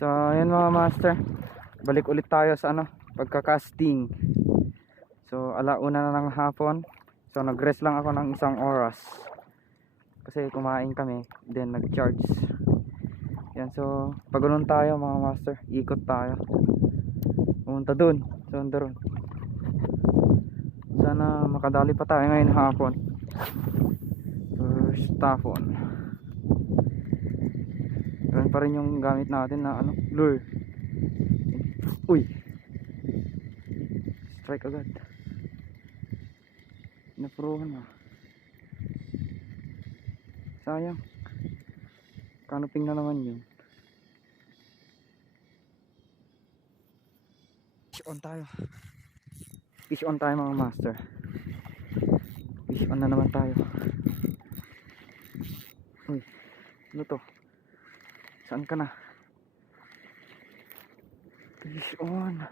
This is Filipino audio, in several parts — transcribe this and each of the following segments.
So ayan mga master, balik ulit tayo sa pagka-casting. So alauna na ng hapon. So nag-rest lang ako ng isang oras kasi kumain kami, then nag-charge. Yan, so pagulong tayo mga master, ikot tayo pumunta dun, so doon. Sana makadali pa tayo ngayon hapon. First taphon. Ganun pa rin yung gamit natin na lure. Uy, strike agad. Napuruhan na. Sayang. Canoping na naman yun. Fish on tayo. Fish on tayo mga master. Fish on na naman tayo. Uy, ano to? Saan ka na? Fish on.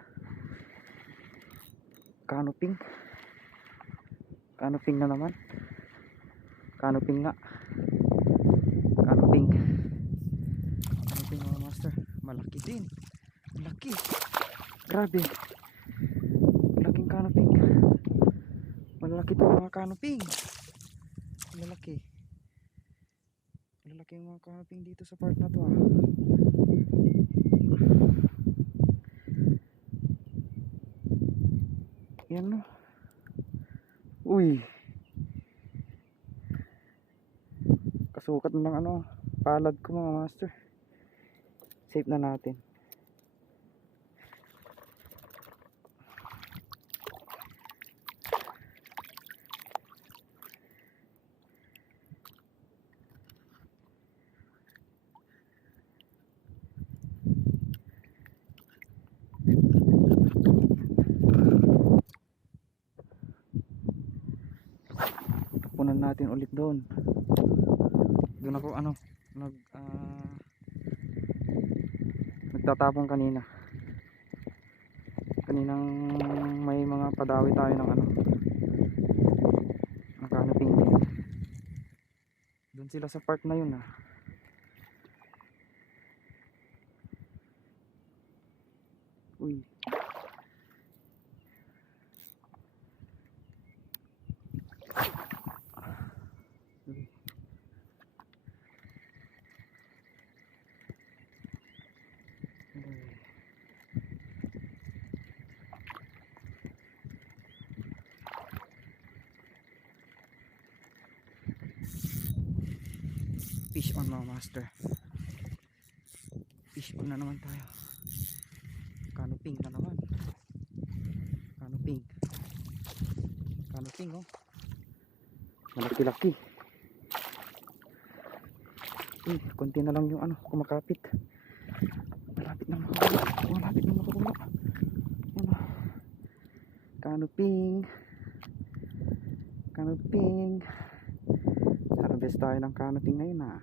Canoping. Canoping na naman. Canoping nga. Canoping. Canoping mga master. Malaki din. Malaki. Grabe. Malaking canoping. Malalaki ito mga canoping. Malalaki. Malalaki yung mga canoping dito sa part na to ah. Yan no. Uy. Kasukat ng palad ko mga master. Save na natin. Tapunan natin ulit doon. Doon ako nagtatapon kanina. Kaninang may mga padawi tayo ng nakanaping din. Doon sila sa part na yun ah. Uy. Fish on mga master. Fish on na naman tayo. Canoping na naman. Canoping. Canoping oh. Malaki-laki. Konti na lang yung kumakapit. Malapit na makawala. Malapit na makawala. Canoping. Canoping. Harvest tayo ng canoping ngayon ah.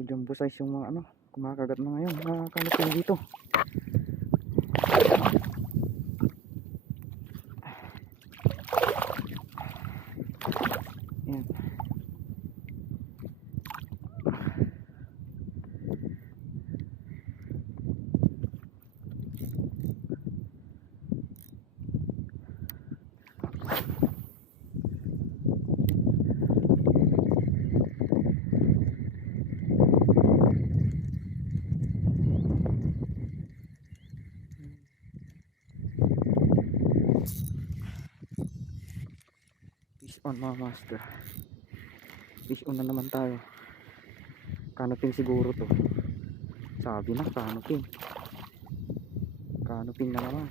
Jumbo size yung mga kumakagat na ngayon mga canoping dito. Ayan. Fish on mga master. Fish on na naman tayo. Canoping siguro to. Sabi na canoping. Canoping na naman.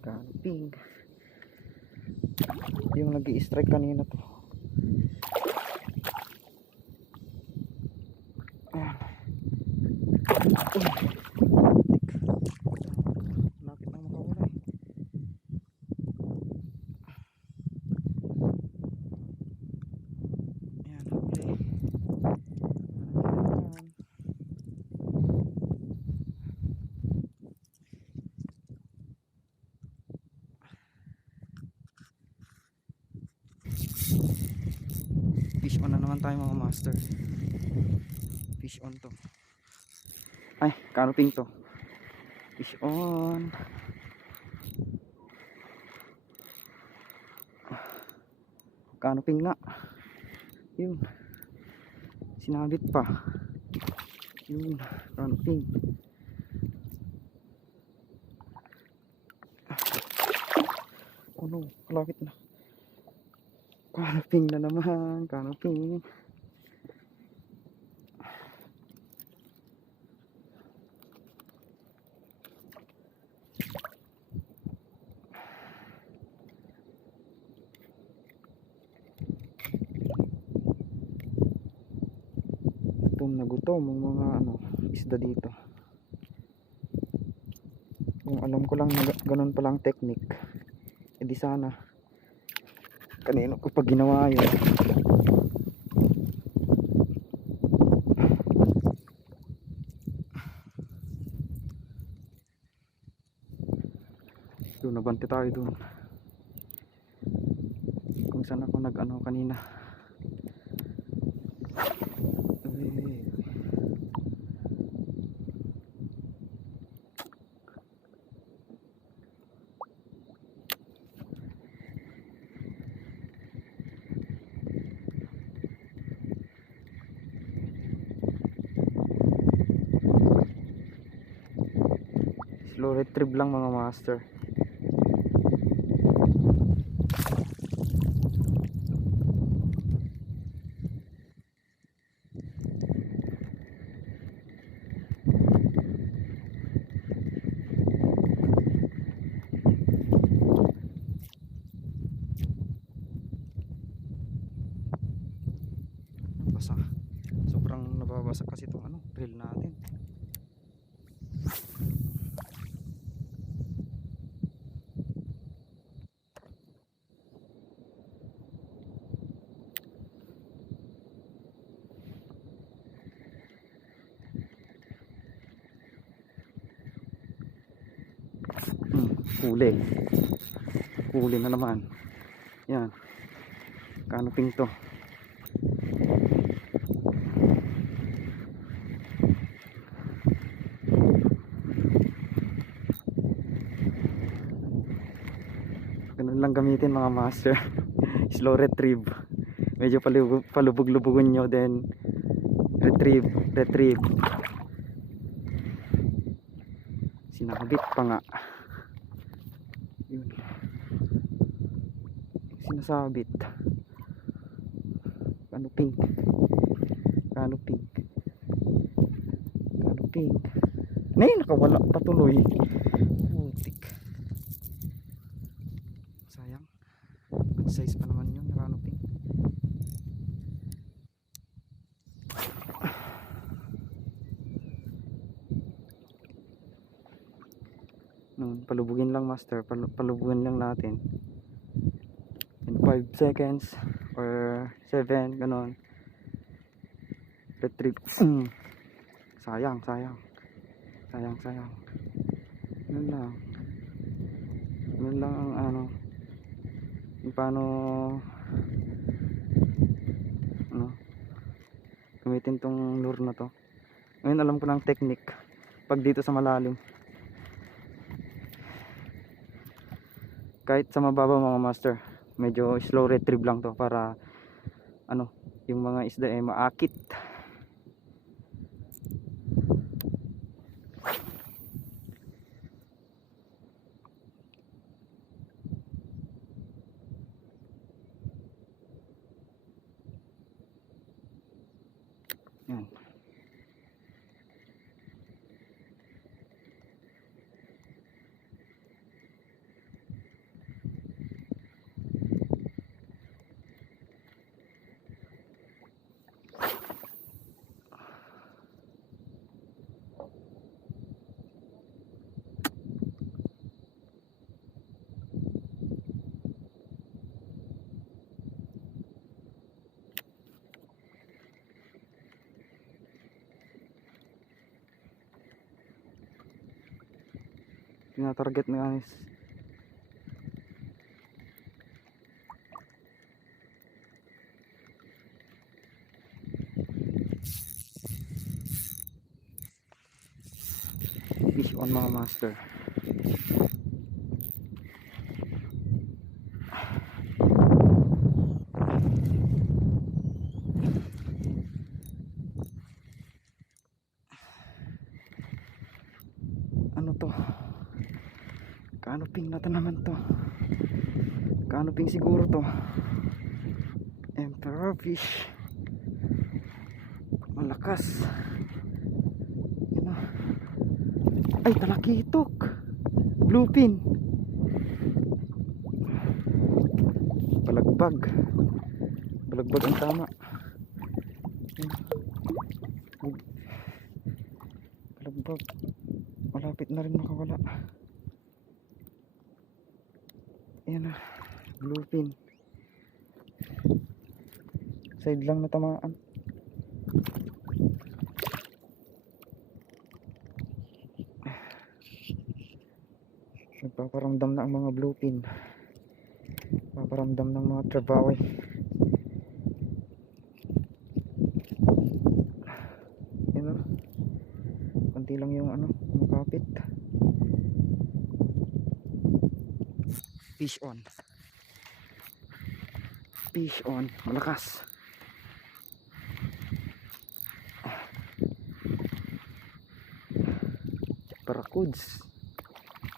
Canoping. Yung nag-i-strike kanina to. Lapit na makawala Fish on na naman tayo mga master. Fish on to. Ay, canoping to. Fish on. Canoping nga. Yun. Sinabit pa. Yun. Canoping. Oh no, kalapit na. Canoping na naman. Canoping. Gutom na gutom ang mga isda dito. Kung alam ko lang na ganun palang technique, edi sana kanino ko pa ginawa yun. Doon nabante tayo doon kung saan ako nag kanina. Slow retrieve lang mga master. Basa. Sobrang nababasa kasi itong reel natin. Huli. Huli na naman. Yan. Canoping to. Ganun lang gamitin mga master. Slow retrieve. Medyo palubog-lubugon nyo, then retrieve. Sinabit pa nga. Yun. Sinasabit. Canoping. Nay, nakawala patuloy. Putik. Sayang. Good size pa naman yun, canoping. Palubugin lang master, palubugin lang natin in 5 seconds or 7, ganon. Retrieve. sayang yun lang ang yung paano gamitin tong lure na to. Ngayon alam ko ng technique pag dito sa malalim. Kahit sa mababa mga master, medyo slow retrieve lang to para yung mga isda ay maakit. Yan. Tinatarget na guys. Fish on mga master. Ano to? Canoping na naman to. Canoping siguro to. Emperor fish. Malakas. Yan o. Ay, talakitok. Bluefin. Balagbag. Balagbag ang tama. Balagbag. Malapit na rin makawala. Ayan na. Bluefin. Side lang natamaan. Nagpaparamdam na ang mga bluefin. Paparamdam ng mga trabawi. Yan o. Kunti lang yung ano, makapit. Fish on. Fish on. Malakas. Barracuds.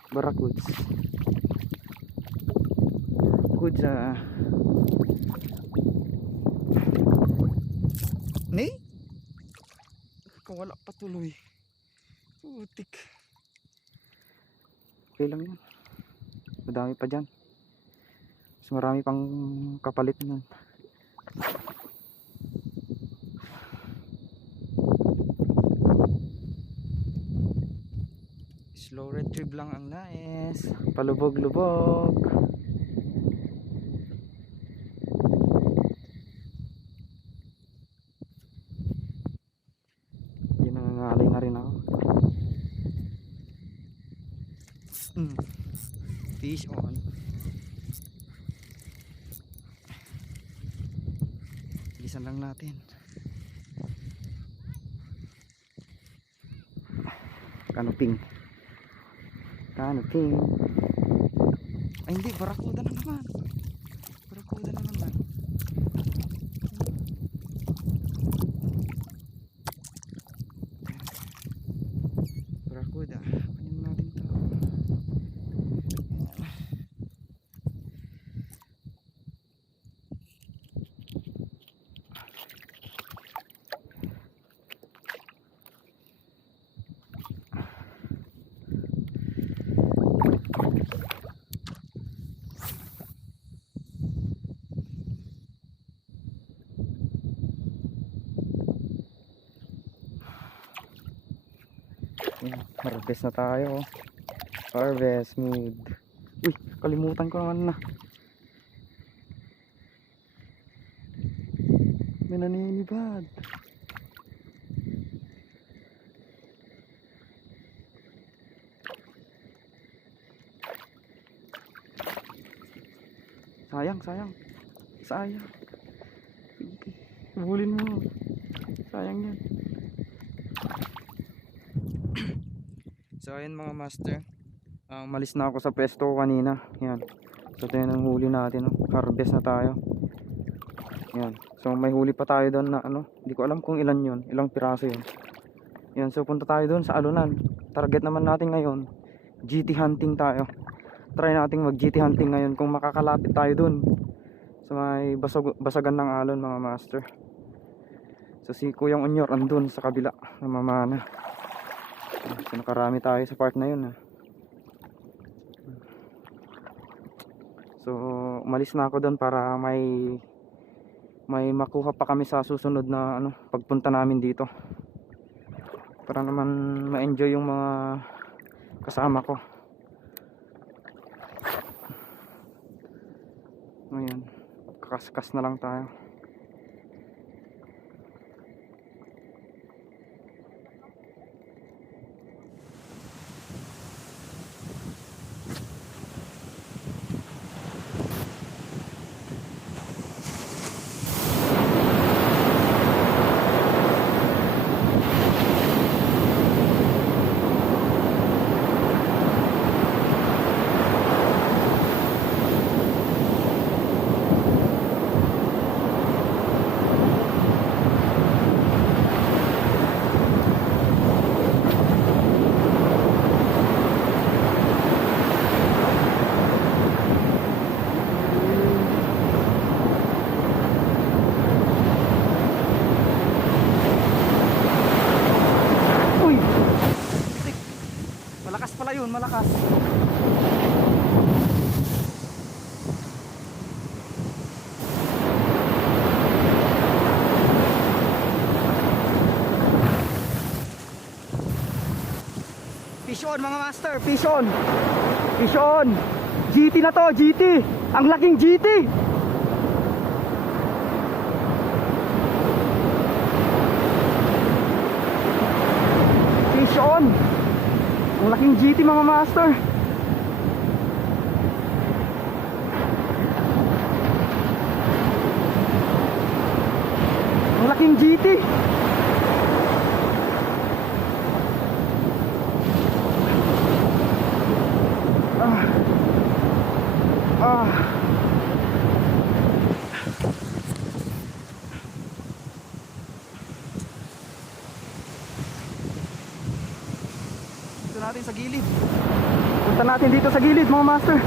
Barracuds. Barracuds ni? Kawala patuloy. Putik. Okay lang yan. Madami pa dyan. Mas marami pang kapalit nun. Slow retrieve lang ang nais. Palubog-lubog. Yun, nangangalay na rin ako. Fish on. Bilisan lang natin. Canoping. Canoping. Ay hindi, barakuda na naman. Barakuda na naman. Barakuda. Kunin natin to. Harvest na tayo. Harvest mood. Uy, kalimutan ko naman na. May naninibad. Sayang, sayang. Sayang. Bulin mo. Sayang yan. So ayun mga master, malis na ako sa pwesto ko kanina. Yan. So ito yun ang huli natin, no? Harvest na tayo. Yan. So may huli pa tayo doon na ano, hindi ko alam kung ilan yun, ilang piraso yun. Yan, so punta tayo doon sa alunan. Target naman natin ngayon, GT hunting tayo. Try natin mag GT hunting ngayon kung makakalapit tayo doon sa may basagan ng alon mga master. So si Kuyang Onyor andun sa kabila, namamana. So nakarami tayo sa part na yun. So umalis na ako doon para may makuha pa kami sa susunod na ano, pagpunta namin dito. Para naman ma-enjoy yung mga kasama ko. Ngayon, kakaskas na lang tayo. Fish on mga master, fish on. Fish on. GT na to, GT. Ang laking GT. Fish on. Ang laking GT mga master. Ang laking GT. Dito natin sa gilid. Punta natin dito sa gilid mga master.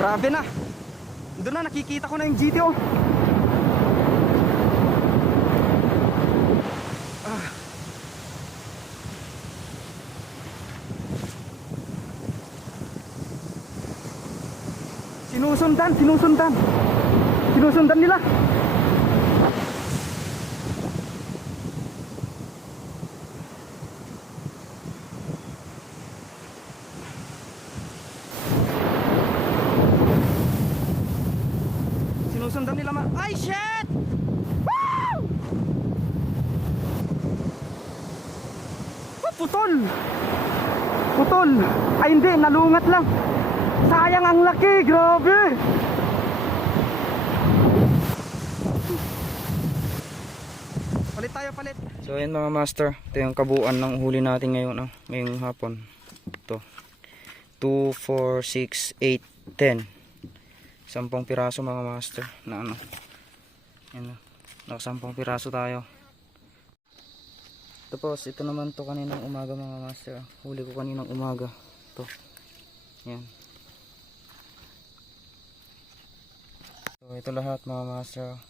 Grabe na. Doon na nakikita ko na yung GT oh. Sinusundan nila. Sinusundan nila ay shit! Woo! Oh, putol! Ay hindi, nalungat lang. Sayang, ang laki, grabe. Palit. So ayan mga master, ito yung kabuuan ng huli natin ngayon, ngayong hapon. Ito 2, 4, 6, 8, 10 10 piraso mga master na ano. Yan, naka 10 piraso tayo. Tapos ito naman to kaninang umaga mga master. Huli ko kaninang umaga. Ito. Yan. So ito lahat mga master.